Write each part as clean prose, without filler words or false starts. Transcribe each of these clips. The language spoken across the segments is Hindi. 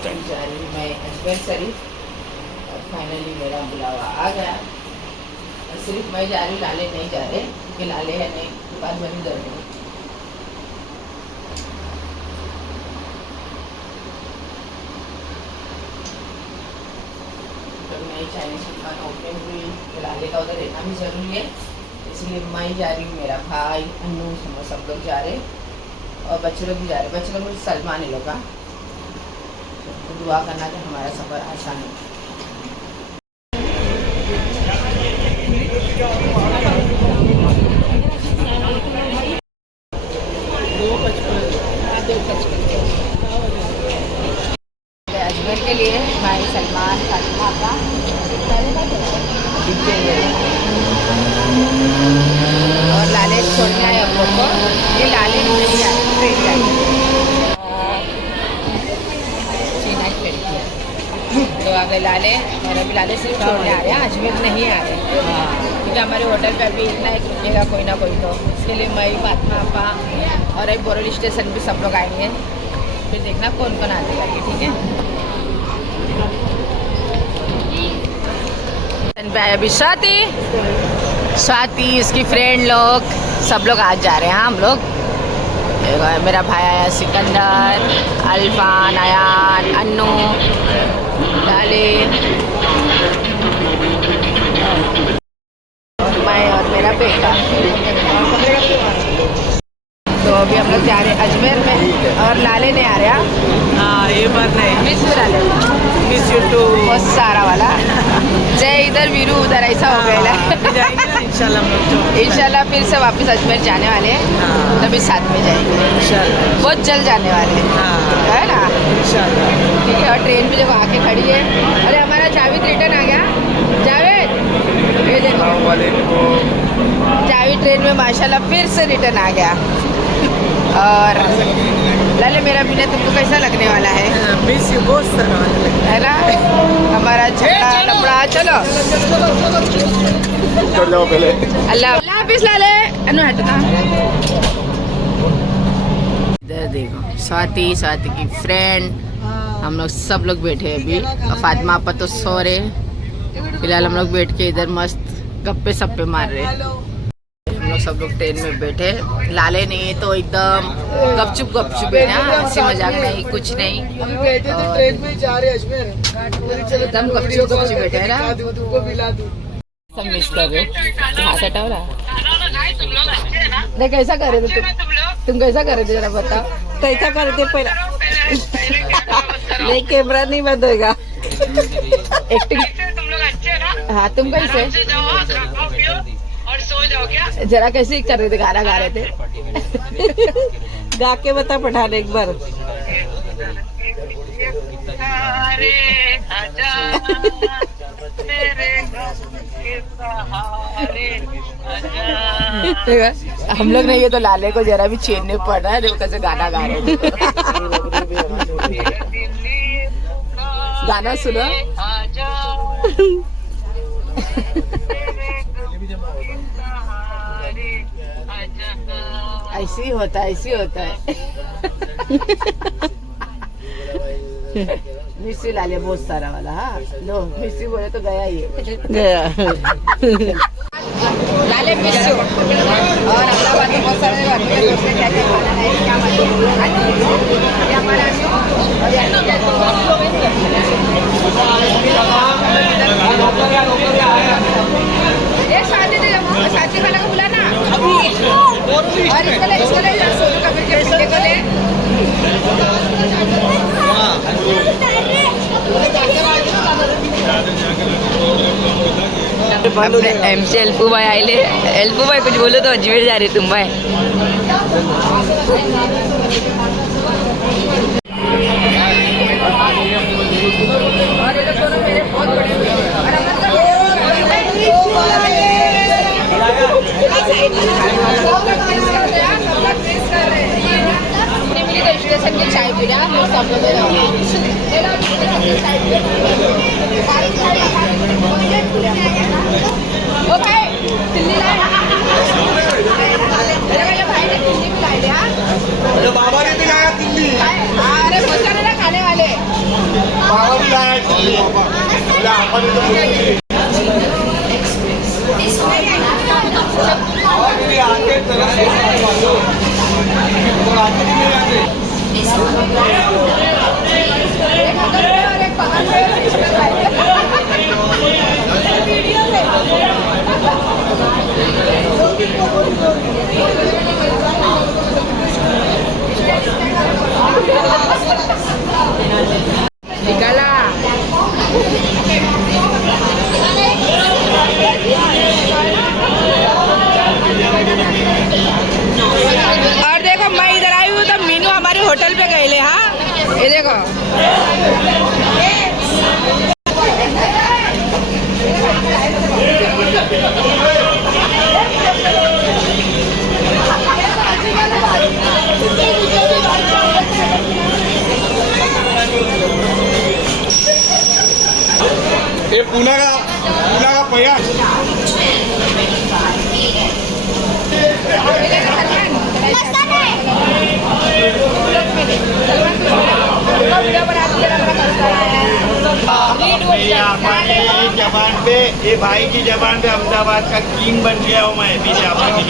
जा रही हूँ मैं अजमेर शरीफ और फाइनली मेरा बुलावा आ गया। और सिर्फ मैं जा रही हूँ, लाले नहीं जा रहे क्योंकि लाले है नहीं, दुकान बनी दर्द है। नई चाइनीज की दुकान ओपन हुई तो लाले का उधर रहना भी ज़रूरी है, इसलिए मैं जा रही हूँ, मेरा भाई अन्नू सब लोग जा रहे और बच्चे लोग भी जा रहे। बच्चे लोग सलमान लोग का तो दुआ करना कि हमारा सफ़र आसान हो। अजमेर के लिए भाई सलमान फातिमा का और लाले छोड़ने आए अब्बू को। ये लाले नहीं आए, ट्रेन जाएंगे तो आ गए लाले। और अभी लाले सिर्फ छोड़ने आ रहे हैं, अजमेर नहीं आ रहे क्योंकि हमारे होटल पे अभी इतना एक रुकेगा कोई ना कोई, तो इसके लिए मैं फातिमा अपा और अभी बोरल स्टेशन भी सब लोग आएंगे। फिर देखना कौन कौन आते जाएंगे, ठीक है। पे आए अभी स्वाति उसकी फ्रेंड लोग सब लोग आज जा रहे हैं। हम लोग मेरा भाई आया, सिकंदर, अल्फान, अयान, अन्नू, लाले, मैं और मेरा बेटा। तो अभी हम लोग जा रहे हैं अजमेर में और लाले नहीं आ रहा। हाँ ये बात नहीं, मिस लाले, मिस यू टू बहुत सारा वाला जय इधर वीरू उधर ऐसा हो गया। इंशाल्लाह फिर से वापस अजमेर जाने वाले हैं, तभी साथ में जाएंगे इंशाल्लाह। बहुत जल्द जाने वाले हैं, है ना इंशाल्लाह, ठीक है। और ट्रेन भी जब आके खड़ी है, अरे हमारा जावेद रिटर्न आ गया। जावेद ये देखो, जावेद ट्रेन में माशाल्लाह फिर से रिटर्न आ गया। और लाले मेरा बिना तुमको कैसा लगने वाला है? बहुत सारा है ना हमारा झगड़ा लपड़ा। चलो जाओ पहले। अल्लाह हाफिज लाले। अनु हटना। इधर देखो स्वाति की फ्रेंड, हम लोग सब लोग बैठे अभी। फातिमा आपा तो सो रहे। फिलहाल हम लोग बैठ के इधर मस्त गप्पे सप्पे मार रहे। हम लोग सब लोग ट्रेन में बैठे। लाले नहीं तो एकदम गपचुप है ना, हंसी मजाक नहीं, कुछ नहीं। ट्रेन में जा रहे अजमेर, एकदम गपचुप बैठे है ना। सब मिस कर रहे, हाथ हटाओ ना। नहीं कैसा कर रहे थे तुम कैसा कर रहे थे जरा बताओ। कैसा करते पहला नहीं, कैमरा नहीं बंद होगा। एक्टिंग हाँ, तुम कैसे और सो जाओ क्या? जरा कैसे कर रहे थे, गाना गा रहे थे। गा के बता पठान एक बार। हम लोग नहीं है तो लाले को जरा भी चैन नहीं पड़ रहा है, देखो कैसे गाना गा रहे थे। गाना सुनो। ऐसे ही होता है। मिस्सी लाले बहुत सारा वाला। हाँ लो, मिस्सी बोले तो गया ही गया। लाले मिस्सी और अहमदाबाद में बहुत सारे दोस्त क्या खाना है, क्या शादी वाला को बुलाना और इसको ले सोनू का फिर के को ले। MC एल्फू भाई आइले। एल्फू भाई कुछ बोलो तो अजमेर जा रहे तुम भाई। स्टेशन की चाय पी रहा दिल्ली भाई ने दिल्ली भी ला लिया। बाबा ने भी लाया दिल्ली। अरे बहुत सारे ना खाने वाले। निकाला और देखो मैं इधर आई हूँ तो मीनू हमारे होटल पे गए ले। हाँ ये देखो ये पुणे का पहिया जबान पे ये भाई की जबान पे अहमदाबाद का किंग बन गया हूँ मैं मेरी आपकी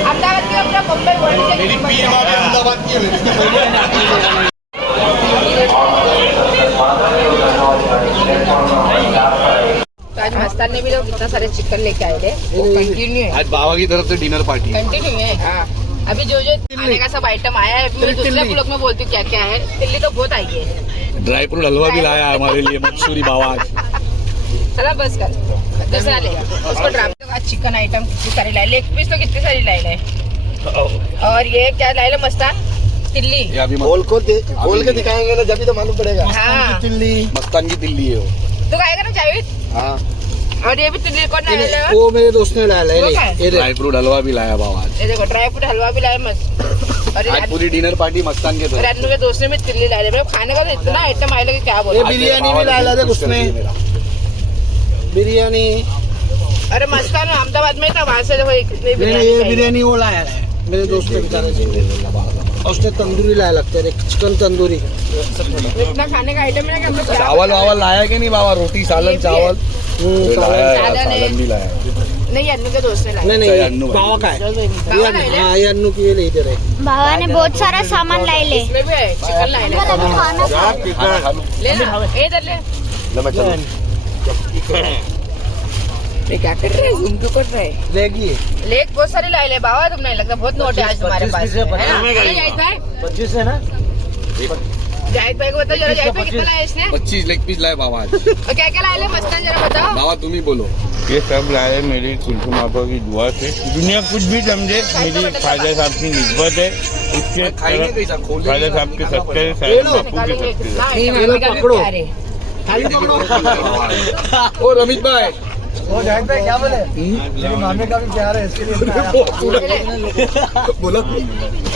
अहमदाबाद की अपना मुंबई मेरी पीर माँ भी अहमदाबाद की है। तो आज मस्तान ने भी लोग इतना सारे चिकन लेके आए थे कंटिन्यू है आज बाबा की तरफ से डिनर पार्टी कंटिन्यू है। हाँ अभी जो खाने का सब आइटम आया है मैं दूसरे ब्लॉग में बोलती हूँ क्या क्या है। दिल्ली तो बहुत आई है। ड्राई फ्रूट हलवा भी लाया है हमारे लिए मसूरी बाबा आज। चला बस कर दूसरा ले उसको ड्राप। आज चिकन आइटम कितनी सारी लाई, लेग पीस तो कितनी सारी लाई और ये क्या लाई मस्तान तिल्ली खोल के दिखाएंगे ना जब तो मालूम पड़ेगा। हाँ तिल्ली मस्तान की तिल्ली है वो। तो खाएगा ना जावेद। हाँ और ये भी तिल्ली कौन लाया? वो मेरे दोस्त ने लाया ये ड्राई फ्रूट हलवा भी लाया बाबा आज। ये देखो ड्राई फ्रूट हलवा भी लाया मस्त। और आज पूरी डिनर पार्टी मस्तान के तरफ। रन्नू के दोस्त ने भी तिल्ली लाया। मतलब खाने का तो इतना आइटम आया कि क्या बोले। बिरयानी भी लाया था उसने बिरयानी। अरे मस्तान अहमदाबाद में था वहाँ से देखो ये बिरयानी वो लाया है मेरे दोस्त ने बेचारे से। और उसने तंदूरी लाया लगता है चिकन तंदूरी। इतना खाने का आइटम है ना कि हम लोग चावल वावल लाया कि नहीं बाबा? रोटी सालन चावल सालन भी लाया। नहीं अन्नू के दोस्त ने लाया। नहीं बाबा का है। हाँ ये अन्नू की ले इधर है। बाबा ने बहुत सारा सामान लाई ले। इसमें भी है चिकन लाए ले ना इधर ले। ये क्या कर रहे हैं? घूम क्यों कर रहे हैं? लेग बहुत सारी लाई ले बाबा। तुम नहीं लगता बहुत नोट है आज तुम्हारे पास। जाहिद भाई 25 है ना? जाहिद भाई को बताओ जरा। जाहिद भाई कितना लाया इसने? 25 लेग पीस लाए बाबा आज। और क्या क्या लाए ले मस्तान जरा बताओ। बाबा तुम ही बोलो। ये सब लाए मेरी कुलसुम आपा की दुआ से। दुनिया कुछ भी समझे मेरी ख्वाजा साहब की निस्बत है। उसके ख्वाजा साहब के सत्तर ओ रमित भाई वो जाहिद भाई क्या बोले? मेरे मामे का भी प्यार है इसके लिए बोला।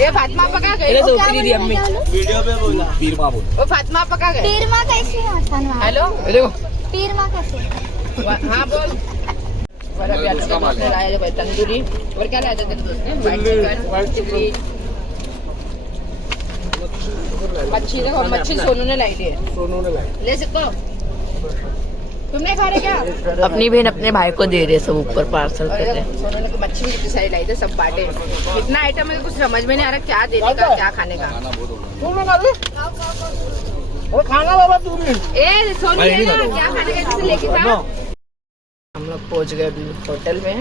ये फातिमा पका गई। वीडियो पे बोला पीर माँ बोल। वो फातिमा पका गई। पीर माँ कैसी है मस्तान वहाँ? हेलो देखो पीर माँ कैसी? हाँ बोल। और अभी अन्नू के दोस्त ने लाया देखो तंदूरी। और क्या लाया था तेरे दोस्त ने? व्हाइट चिकन मच्छी। देखो मच्छी सोनू ने लाई है। सोनू ने लाया। ले सकते हो? तुमने खा रहे क्या? अपनी बहन अपने भाई को दे रहे सब ऊपर पार्सल कर रहे। सोनू ने मच्छी भी कितनी सारी लाई थी सब बांटे। इतना आइटम है कुछ समझ में नहीं आ रहा क्या देने का क्या खाने का। खाना बाबा तू भी। ए सोनू क्या खाने का किसी लेके था? हम लोग पहुंच गए अभी होटल में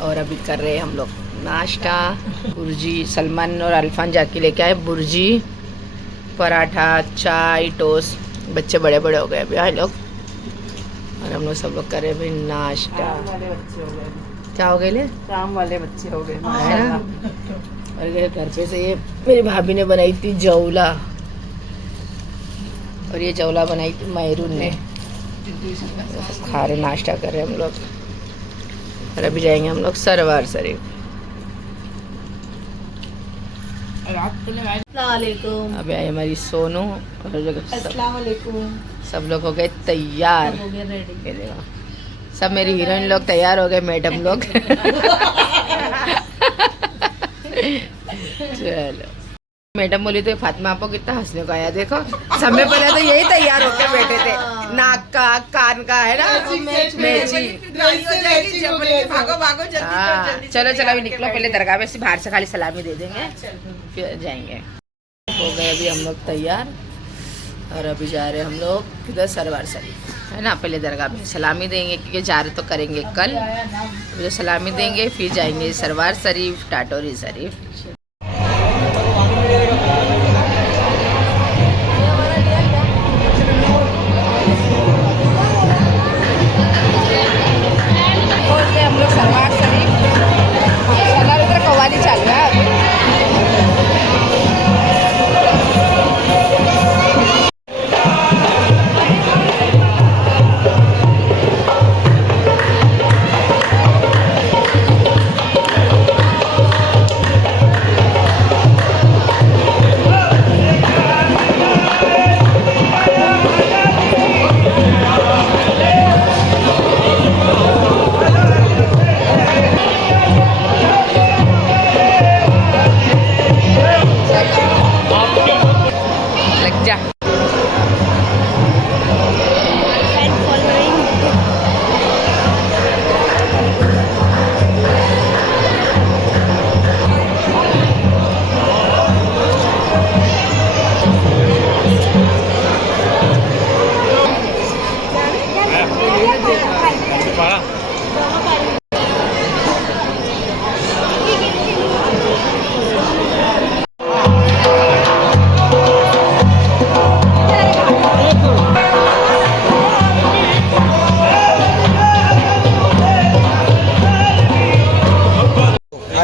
और अभी कर रहे हैं हम लोग नाश्ता। बुर्जी सलमान और अल्फान जाके लेके आए। बुर्जी पराठा चाय टोस्ट। बच्चे बड़े बड़े हो गए अभी आए लोग और हम लोग सब लोग कर रहे हैं भाई नाश्ता। क्या हो गए ले? काम वाले बच्चे हो गए है ना। और ये घर पे से ये मेरी भाभी ने बनाई थी जौला और ये जौला बनाई थी मैरून ने। खा रहे नाश्ता कर रहे हम लोग और अभी जाएंगे हम लोग सरवार शरीफ। अभी आई हमारी सोनू और सब लोग हो गए तैयार। ये देखो सब मेरी हीरोइन लोग तैयार हो गए। मैडम लोग चलो। मैडम बोली तो फातिमा आपको कितना हंसने को आया, देखो समय पहले तो यही तैयार होकर बैठे थे, नाक का कान का है ना मैची। भागो भागो हाँ चलो चलो अभी निकलो, पहले दरगाह में से बाहर से खाली सलामी दे देंगे फिर जाएंगे। हो गए अभी हम लोग तैयार और अभी जा रहे हम लोग किधर, सरवार शरीफ है ना। पहले दरगाह में सलामी देंगे क्योंकि जा रहे तो करेंगे कल, तो सलामी देंगे फिर जाएंगे सरवार शरीफ, टाटोरी शरीफ। हम लोग सरवार शरीफ उधर कव्वाली चालू है अभी।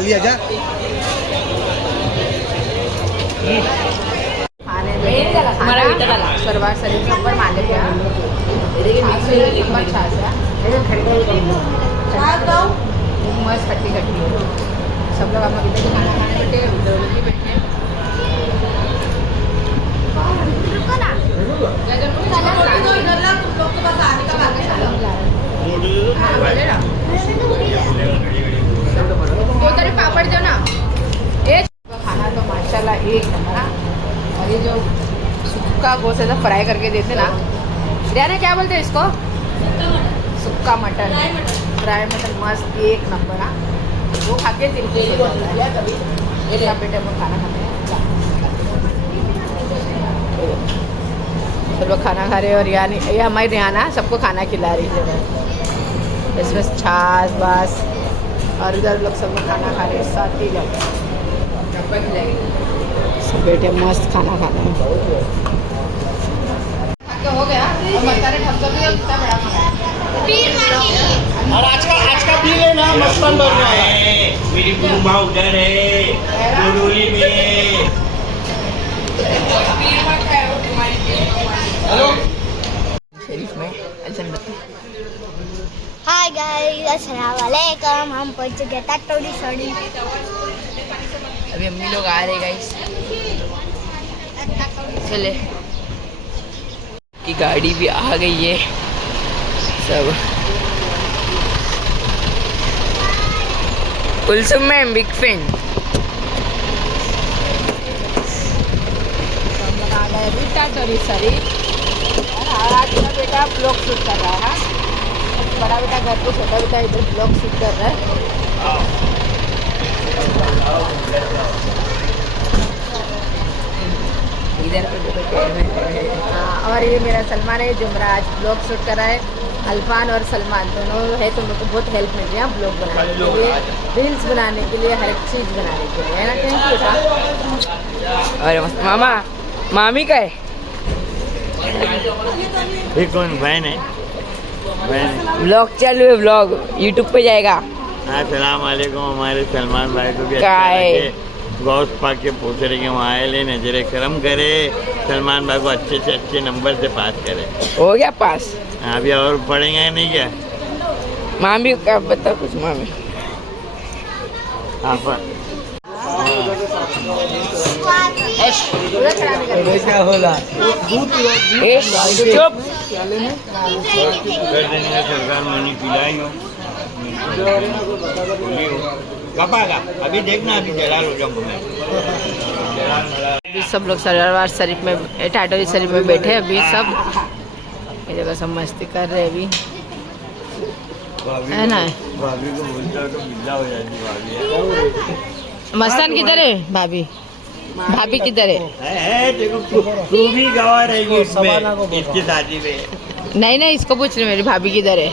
लिया जा सरवार शरीफ नंबर माले मस्त खट्टी खट्टी सब लोग हम लोग खाना खाने बैठे, बैठे दो तारी पापड़ दो ना। ये खाना तो माशाल्लाह एक नंबर। और ये जो सुक्का गोश्त ऐसा फ्राई करके देते ना, रियाना क्या बोलते हैं इसको, सुक्का मटन, फ्राई मटन मस्त एक नंबर। हाँ वो खा के दिल के बेटे हम खाना खाते हैं, सब लोग खाना खा रहे हैं। और ये हमारी रियाना सबको खाना खिला रही है, इसमें छाछ बास, और इधर लोग सब लोग खाना खा रहे हैं साथ ही लोग सब बैठे मस्त खाना खा रहे हैं। हो गया और आज का बिल है ना मस्तन भर रहा है। मेरी गुरुमा उधर है गुरुली में। हेलो शरीफ में हाय गाइस, अस्सलाम वालेकुम। हम पहुंच चुके टाटोरी शरीफ। अभी अम्मी लोग आ रहे गाइस, चले की गाड़ी भी आ गई है सब। कुलसुम में बिग फैन आ गए अभी टाटोरी शरीफ। और आज का बेटा ब्लॉग शूट कर रहा है, बड़ा बेटा घर पे, छोटा बेटा इधर ब्लॉग शूट कर रहा है। इधर और ये मेरा सलमान है जो मेरा आज ब्लॉग शूट कर रहा है। अल्फान और सलमान दोनों है, तो मेरे को बहुत हेल्प मिल रही है ब्लॉग बनाने के लिए, रील्स बनाने के लिए, हर एक चीज़ बनाने के लिए, है ना। थैंक यू था। अरे मामा मामी का है ये कौन बहन है? ब्लॉग चालू है, ब्लॉग यूट्यूब पे जाएगा। अस्सलाम वालेकुम। हमारे सलमान भाई को भी क्या है? गौस पाक के पूछ रहे कि वहाँ आए ले, नजरे करम करे, सलमान भाई को अच्छे से अच्छे नंबर से पास करे। हो गया पास? अभी और पढ़ेंगे नहीं क्या? मामी का बता कुछ। मामी हाँ क्या होला चुप। सरकार मनी पिलाई हो अभी देखना, अभी जलाल हो जाऊंगा मैं। अभी सब लोग सरदार शरीफ में टाटोरी शरीफ में बैठे हैं अभी सब। ये जगह सब मस्ती कर रहे हैं अभी, है ना। भाभी को बोलता है तो मिला हो जाती भाभी। मस्तान किधर है? भाभी भाभी किधर है? देखो तू भी गवा रहेगी इसमें, इसकी शादी में। नहीं नहीं, इसको पूछ रहे मेरी भाभी किधर है।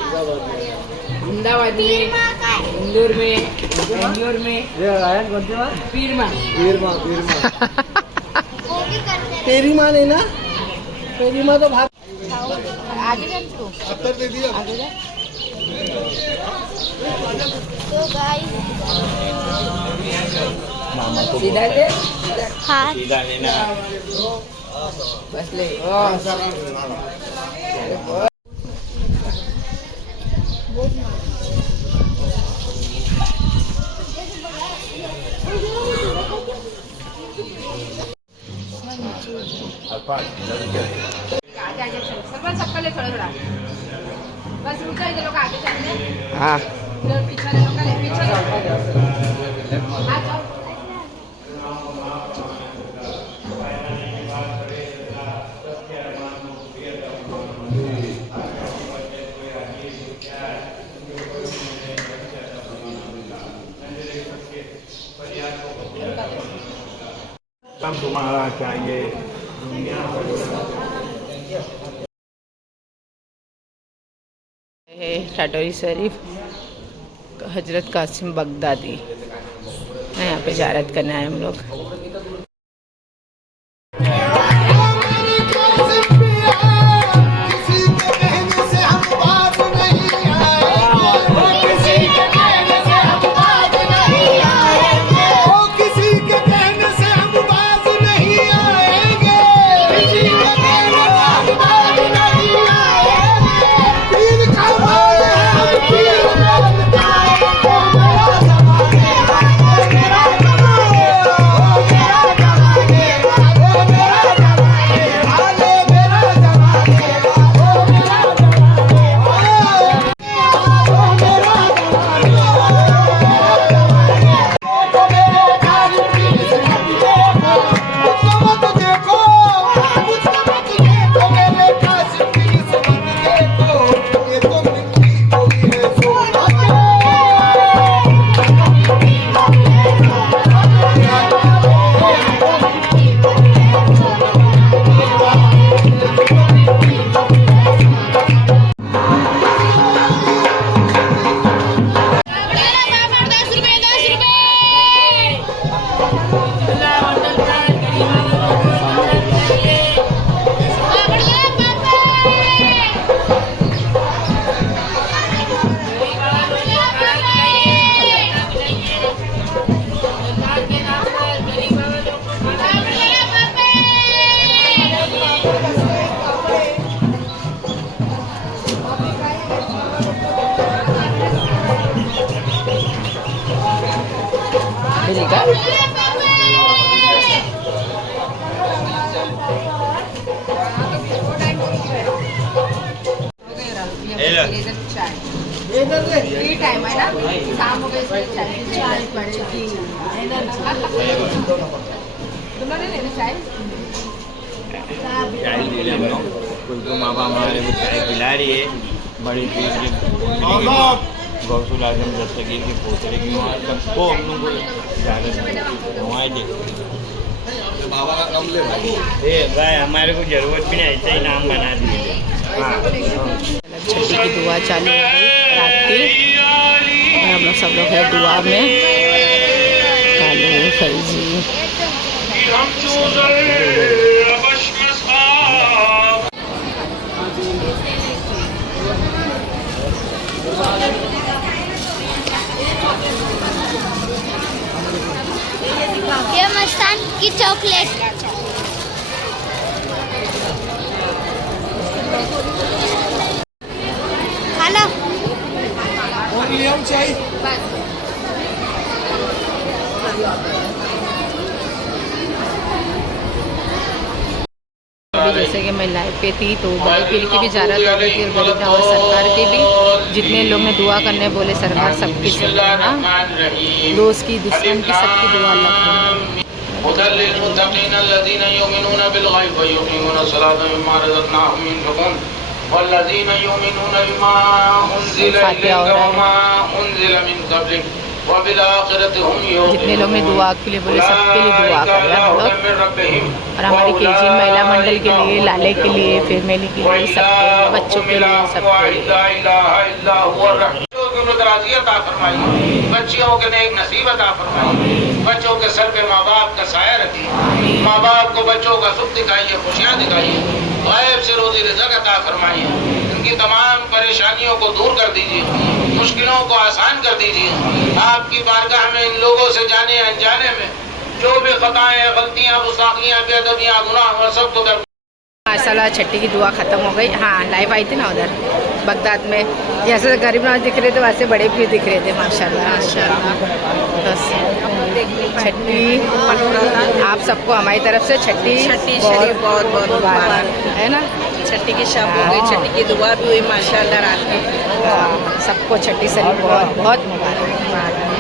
अहमदाबाद में, इंदौर में, बेंगलोर में, पीरमा। तेरी माँ नहीं ना, तेरी माँ तो भाग आगे जा तू, दे दिया। आगे जा। तो गाइस सीधा से हाँ सीधा लेना। बस ले। आगे आगे चलो, बस सबका ले थोड़ा थोड़ा, बस रुका इधर लोग आगे चलने। हाँ इधर पीछे ले लोग, ले पीछे लो। आ जाओ। सब तुम्हारा चाहिए। है टाटोरी शरीफ, हजरत कासिम बगदादी, यहाँ पे ज़ियारत करने आए हम लोग। फ्री टाइम है ना, शाम हो गई चाय पड़ेगी। तुम्हारे लेना चाय? चाय ले लें हम लोग। कुलकुम मामा हमारे को चाय पिला रही है। बड़ी पीस गौसुल आजम दस्तगीर के पोतरे की वहाँ सबको हम लोग को घुमाए दे। बाबा का कम ले भाई, हमारे को जरूरत भी नहीं, ऐसे ही नाम बना दिए। छठी की दुआ चालू हो गई रात की, और हम लोग सब लोग है दुआ में। कालू फर्जी ये मस्तान की चॉकलेट। खा लो। अभी जैसे कि मैं लाइव पे थी तो बड़ी पीर की भी ज़्यारत हो गई थी, और गरीब नवाज सरकार की भी। जितने लोग ने दुआ करने बोले सरकार सबकी सुना, दोस्त की दुश्मन की सबकी दुआ लग हुदल लिलमुत्तकीन अल्लज़ीना युमिनूना बिल-गैब व युक़ीमूना अस्सलाता व मिम्मा रज़क़नाहुम युनफ़िक़ून वल्लज़ीना युमिनूना बिमा उन्ज़िला इलैका व मा उन्ज़िला मिन क़ब्लिक व बिल आखिरति हुम यूक़िनून। जितने लोग ने दुआ के लिए बोले सबके लिए दुआ करें हम लोग, और हमारी केजी महिला मंडल के लिए, लाले के लिए, फैमिली के लिए, सबके लिए, बच्चों के लिए, सबके लिए। अता फरमाइए, बच्चियों के नेक नसीब अता फरमाइए, बच्चों के सर पे माँ बाप का साया रखिए, माँ बाप को बच्चों का सुख दिखाइए, खुशियाँ दिखाइए, गायब से रोजी रिज़्क़ अता फरमाइए, इनकी तमाम परेशानियों को दूर कर दीजिए, मुश्किलों को आसान कर दीजिए। आपकी बारगाह में इन लोगों से जाने अनजाने में जो भी खताएं, गलतियाँ, गुस्ताखियाँ, बेअदबियाँ, गुनाह और सबको माशाल्लाह छठी की दुआ ख़त्म हो गई। हाँ, लाइव आई थी ना उधर बगदाद में, जैसे गरीब नवाज दिख रहे थे वैसे बड़े भी दिख रहे थे माशाल्लाह। बस छठी आप सबको हमारी तरफ से छठी शरीफ बहुत बहुत मुबारक है ना। छठी की शब हो गई, छठी की दुआ भी हुई माशाल्लाह रात में। सबको छठी शरीफ बहुत बहुत मुबारक।